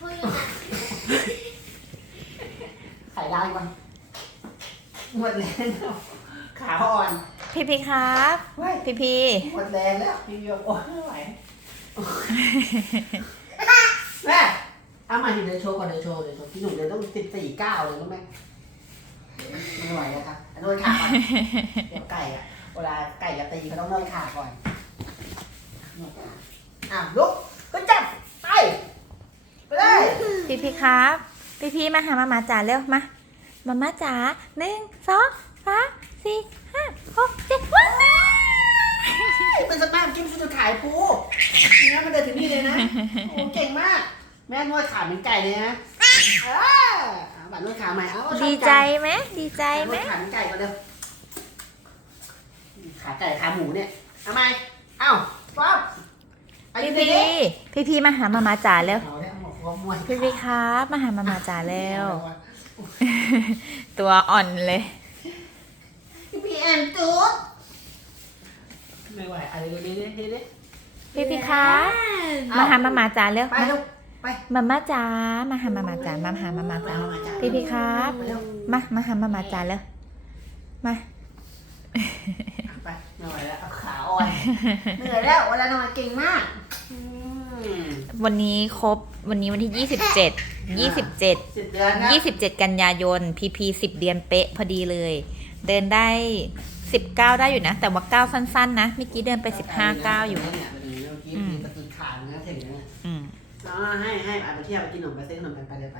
ช่วยอะไข่ดาวอีกวันหมดแรงแล้วขาอ่อนพี่พีครับ เว้ยพี่พีหมดแรงแล้วพี่โยโอ้ยไม่ไหวแม่เอามาเดี๋ยวโชว์ก่อนเดี๋ยวโชว์เดี๋ยวโชว์พี่หนุ่มเดี๋ยวต้องติดสี่เก้าเลยรู้ไหมไม่ไหวแล้วครับนวดขาก่อนเดี๋ยวไก่อะเวลาไก่จะตีเขาต้องนวดขาก่อนนวดขาอะลุกก็จับไปไปเลย พี่พีครับ พี่พีมาหามามาจ๋าเร็วมามามาจ๋าหนึ่งสองสามสี่ห้าหกเจ็ดว้าวเป็นสปาจิ้มสุดขายปูเนื้อมันเดินถึงนี่เลยนะโอ้เก่งมาก แม่นวดขาเหมือนไก่เลยนะเออเอาบัตรนวดขาใหม่เอาชอบดีใจไหมดีใจนไหมวดขาเหมือนไก่ก่อนเร็วขาไก่ขาหมูเนี่ยเอาไหมเอ้าป๊อปอายุพี่เด็พีกพี่พีมาหามามาจ๋าเร็วๆเอาแล้ว หมดความมวยพี่พีครับมาหามามาจ๋าเร็วตัวอ่อนเลย พี่พีแอนตูดไม่ไหวอะไรดูดิดิดิดิพี่พีครับมาหามามาจ๋าเร็วไปมาลูกมามาจ๋ามาหามามาจ๋ามาหามามาจ๋าเอามาจ้ะพี่พีครับไปเร็วมามาหามามาจ๋าเร็วมาไปไม่ไหวแล้วเอาขาอ่อนเหนื่อยแล้วเวลานอนเก่งมากอืม วันนี้ครบวันนี้วันที่ยี่สิบเจ็ดยี่สิบเจ็ดสิบเดือนนะยี่สิบเจ็ดกันยายนพีพีสิบเดือนเป๊ะพอดีเลย เดินได้สิบเก้าได้อยู่นะ แต่ว่าเก้าสั้นๆนะเมื่อกี้เดินไปสิบห้าเก้าอยู่ เนี่ยเมื่อกี้มีตะกี้ขาดนะถึงนะอืม อ๋อให้ให้ไปเที่ยวไปกินขนมไปซื้อขนมไปไปเลยไป